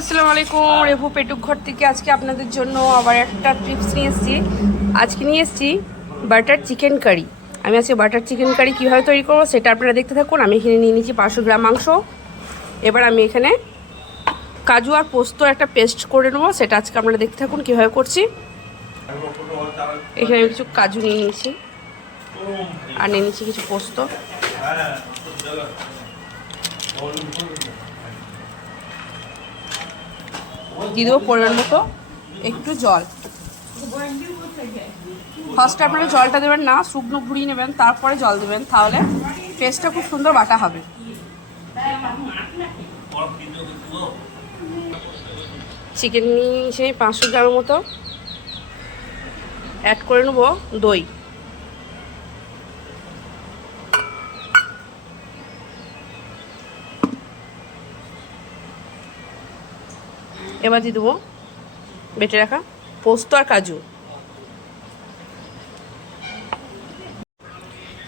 আসসালামু আলাইকুম। রেভু পেটুক ঘর থেকে আজকে আপনাদের জন্য আবার একটা টিপস নিয়ে এসেছি। আজকে নিয়ে এসেছি বাটার চিকেন কারি। আমি আজকে বাটার চিকেন কারি কীভাবে তৈরি করবো সেটা আপনারা দেখতে থাকুন। আমি এখানে নিয়ে নিয়েছি 500 গ্রাম মাংস। এবার আমি এখানে কাজু আর পোস্তর একটা পেস্ট করে নেবো, সেটা আজকে আপনারা দেখতে থাকুন কীভাবে করছি। এখানে আমি কিছু কাজু নিয়ে নিয়েছি আর নিয়ে নিয়েছি কিছু পোস্ত। দিয়ে দেবো পরিমাণ মতো একটু জল। ফার্স্টে আপনারা জলটা দেবেন না, শুকনো ঘুরিয়ে নেবেন, তারপরে জল দেবেন, তাহলে পেস্টটা খুব সুন্দর বাটা হবে। চিকেন নিয়ে 500 গ্রামের মতো অ্যাড করে নেবো দই। এবার দিয়ে দেবো বেটে রাখা পোস্ত আর কাজু।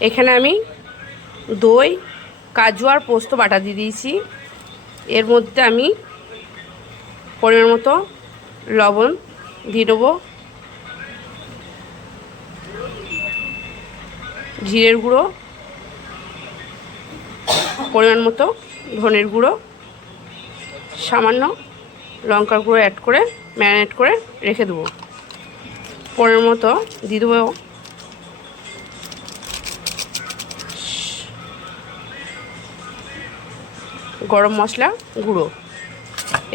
এখানে আমি দই, কাজু আর পোস্ত বাটা দিয়ে দিয়েছি। এর মধ্যে আমি পরিমাণ মতো লবণ দিয়ে দেবো, জিরের গুঁড়ো, পরিমাণ মতো ধনের গুঁড়ো, সামান্য লঙ্কার গুঁড়ো অ্যাড করে ম্যারিনেট করে রেখে দেবো। পরিমাণ মতো দিয়ে দেবো গরম মশলা গুঁড়ো।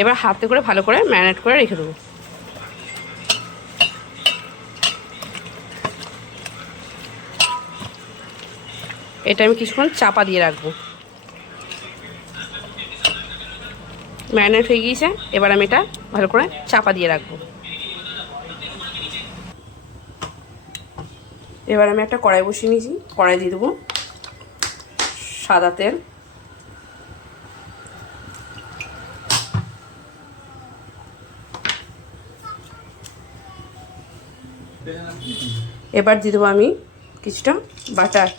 এবার হাতে করে ভালো করে ম্যারিনেট করে রেখে দেবো। এটা আমি কিছুক্ষণ চাপা দিয়ে রাখবো। ম্যারিনেট হয়ে গিয়েছে, এবার আমি এটা ভালো করে চাপা দিয়ে রাখবো। এবার আমি একটা কড়াই বসিয়ে নিয়েছি, কড়াই দিয়ে দেবো সাদা তেল। এবার দিয়ে দেবো আমি কিছুটা বাটার।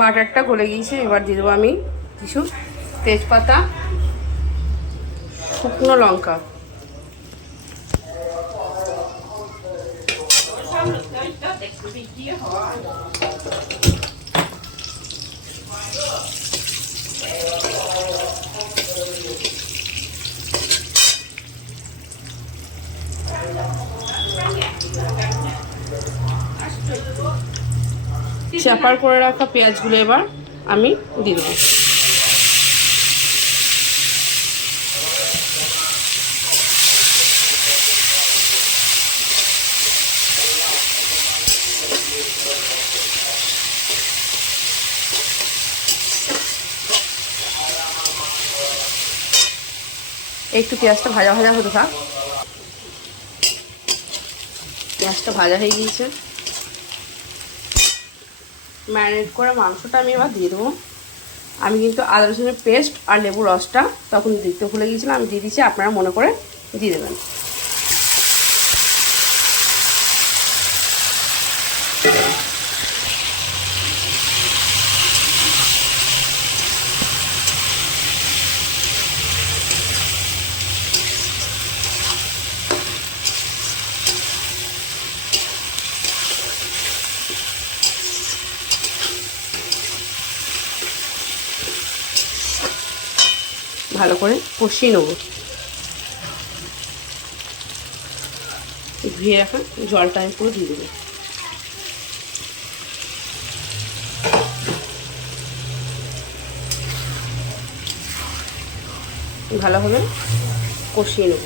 বাটারটা গলে গিয়েছে, এবার দিয়ে দেবো আমি কিছু তেজপাতা, শুকনো লঙ্কা, চাপার করে রাখা পেঁয়াজগুলো এবার আমি দিয়ে দেবো। একটু পেঁয়াজটা ভাজা ভাজা হতে থাক। পেঁয়াজটা ভাজা হয়ে গিয়েছে, ম্যারিনেট করে মাংসটা আমি এবার দিয়ে দেবো। আমি কিন্তু আদা রসুনের পেস্ট আর লেবুর রসটা তখন দিতে ভুলে গিয়েছিলাম, আমি দিয়ে দিচ্ছি, আপনারা মনে করে দিয়ে দেবেন। ভালো করে কষিয়ে নেব। ধুয়ে রাখা জলটা আমি পুরো দিয়ে দেবো। ভালোভাবে কষিয়ে নেব।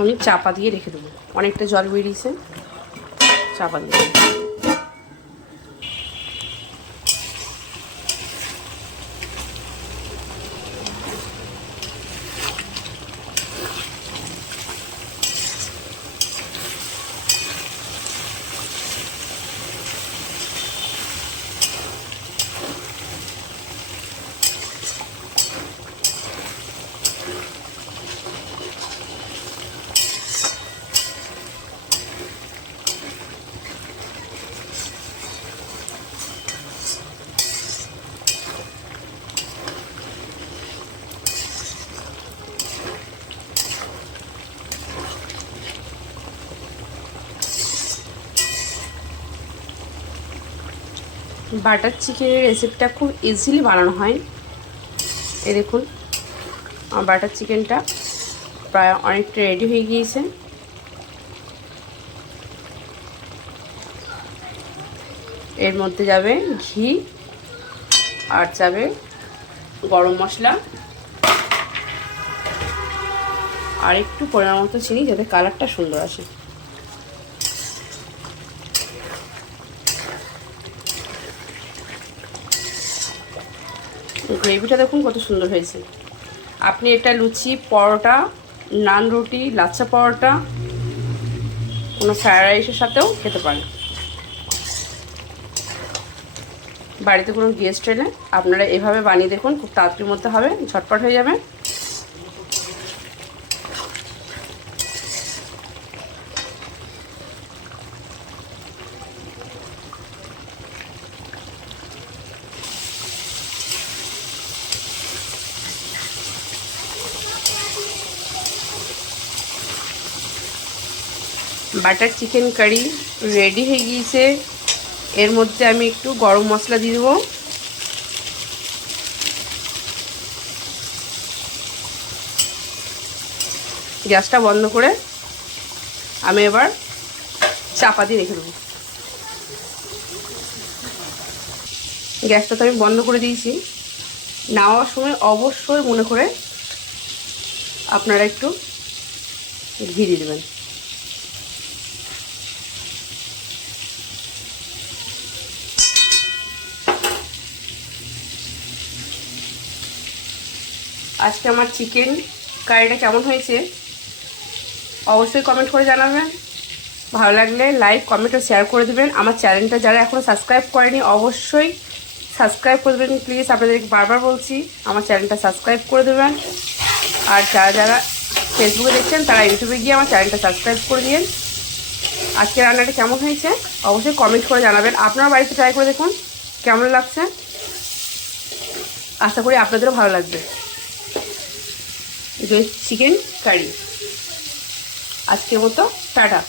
আমি চাপা দিয়ে রেখে দেবো, অনেকটা জল বেরিয়েছে, চাপা দিয়ে। বাটার চিকেনের রেসিপিটা খুব ইজিলি বানানো হয়। এই দেখুন আমার বাটার চিকেনটা প্রায় অনেকটা রেডি হয়ে গিয়েছে। এর মধ্যে যাবে ঘি আর যাবে গরম মশলা আর একটু পরিমাণ মতো চিনি, যাতে কালারটা সুন্দর আসে। গ্রেভিটা দেখুন কত সুন্দর হয়েছে। আপনি এটা লুচি, পরোটা, নান রুটি, লাচ্ছা পরোটা, কোনো ফ্রায়েড রাইসের সাথেও খেতে পারেন। বাড়িতে কোনো গেস্ট এলে আপনারা এভাবে বানিয়ে দেখুন, খুব তাড়াতাড়ির মধ্যে হবে, ঝটপট হয়ে যাবে। বাটার চিকেন কারি রেডি হয়ে গিয়েছে। এর মধ্যে আমি একটু গরম মশলা দিয়ে দেবো। গ্যাসটা বন্ধ করে আমি এবার চাপা দিয়ে রেখে দেবো। গ্যাসটা তো আমি বন্ধ করে দিয়েছি। নামাবার সময় অবশ্যই মনে করে আপনারা একটু ঘি দিয়ে দেবেন। আজকে আমার চিকেন কারিটা কেমন হয়েছে অবশ্যই কমেন্ট করে জানাবেন। ভালো লাগলে লাইক, কমেন্ট ও শেয়ার করে দেবেন। আমার চ্যানেলটা যারা এখনও সাবস্ক্রাইব করেনি অবশ্যই সাবস্ক্রাইব করে দেবেন প্লিজ। আপনাদেরকে বারবার বলছি আমার চ্যানেলটা সাবস্ক্রাইব করে দেবেন। আর যারা যারা ফেসবুকে দেখছেন তারা ইউটিউবে গিয়ে আমার চ্যানেলটা সাবস্ক্রাইব করে দিন। আজকে রান্নাটা কেমন হয়েছে অবশ্যই কমেন্ট করে জানাবেন। আপনারা বাড়িতে ট্রাই করে দেখুন কেমন লাগছে। আশা করি আপনাদেরও ভালো লাগবে। চিকেন কারি আজকের মতো টাটা।